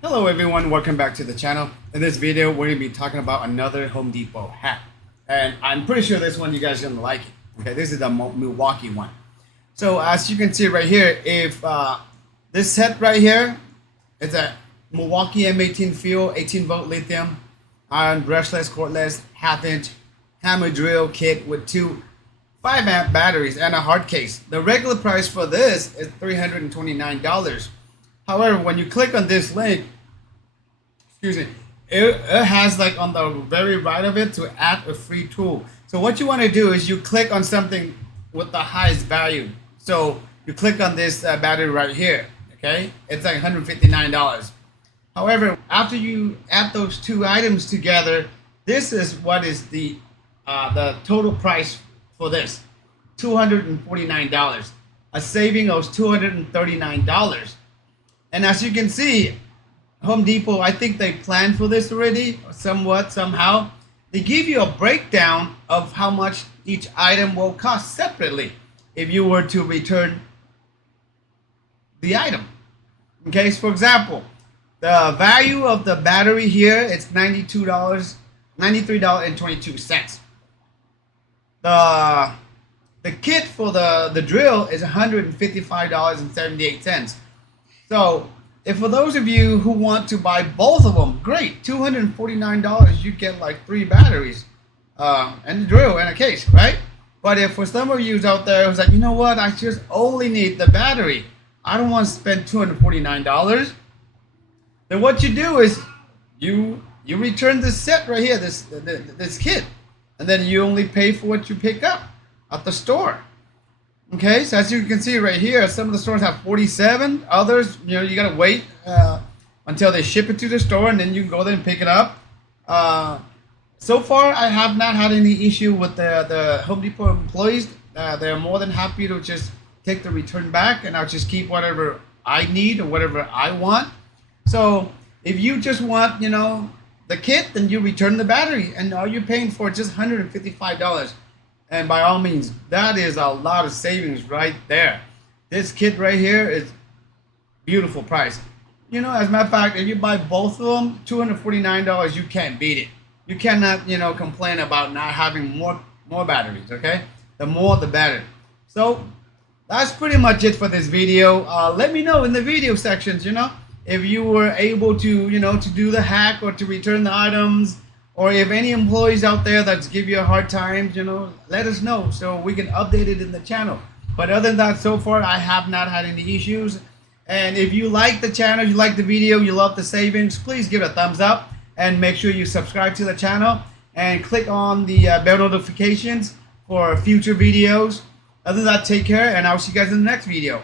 Hello everyone, welcome back to the channel. In this video, we're going to be talking about another Home Depot hat. And I'm pretty sure this one you guys are going to like it. Okay, this is the Milwaukee one. So as you can see right here, if this set right here, it's a Milwaukee M18 fuel, 18 volt lithium, iron brushless, cordless, half-inch hammer drill kit with two 5-amp batteries and a hard case. The regular price for this is $329. However, when you click on this link, it has like on the very right of it to add a free tool. So what you want to do is you click on something with the highest value. So you click on this battery right here. Okay, it's like $159. However, after you add those two items together, this is what is the total price for this: $249, a saving of $239. And as you can see, Home Depot, I think they planned for this already, somewhat, somehow. They give you a breakdown of how much each item will cost separately if you were to return the item. Okay, so for example, the value of the battery here, it's $93.22. The kit for the drill is $155.78. So, if for those of you who want to buy both of them, great, $249, you get like 3 batteries, and the drill and a case, right? But if for some of you out there who's like, you know what, I just only need the battery, I don't want to spend $249, then what you do is you return this set right here, this kit, and then you only pay for what you pick up at the store. Okay, so as you can see right here, some of the stores have 47. Others, you gotta wait until they ship it to the store, and then you can go there and pick it up. So far, I have not had any issue with the Home Depot employees. They're more than happy to just take the return back, and I'll just keep whatever I need or whatever I want. So if you just want, the kit, then you return the battery, and all you're paying for just $155. And by all means, that is a lot of savings right there. This kit right here is beautiful price. As a matter of fact, if you buy both of them, $249, you can't beat it. You cannot, complain about not having more batteries, okay? The more, the better. So that's pretty much it for this video. Let me know in the video sections, if you were able to, to do the hack or to return the items. Or if any employees out there that give you a hard time, let us know so we can update it in the channel. But other than that, so far, I have not had any issues. And if you like the channel, you like the video, you love the savings, please give it a thumbs up. And make sure you subscribe to the channel. And click on the bell notifications for future videos. Other than that, take care, and I'll see you guys in the next video.